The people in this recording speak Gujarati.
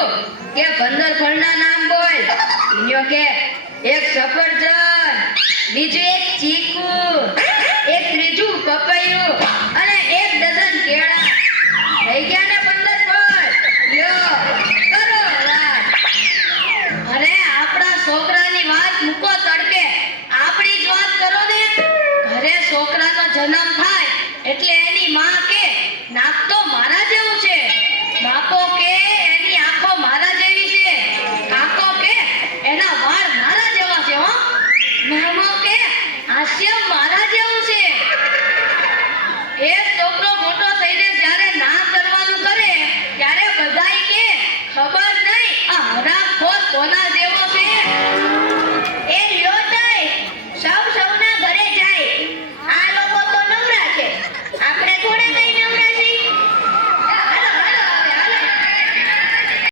પૂછ્યું કે 15 ફળના નામ બોલ. ઈન્યો કે એક સફરજન, બીજું એક ચીકુ, એક ત્રીજું પપૈયું અને એક ડઝન કેળા. થઈ ગયા ને 15 ફળ. લ્યો કરો વાત. અરે આપણા છોકરાની વાત મૂકો તડકે, આપણી જ વાત કરો ને. ઘરે છોકરાનો જન્મ થાય એટલે એની માં કે નાક તો મારા જેવું છે, બાપો કે એની આંખો મારા જેવી છે, કાકો કે એના વાળ મારા જેવા છે, હો મામો કે હાસ્ય મારા જેવું છે,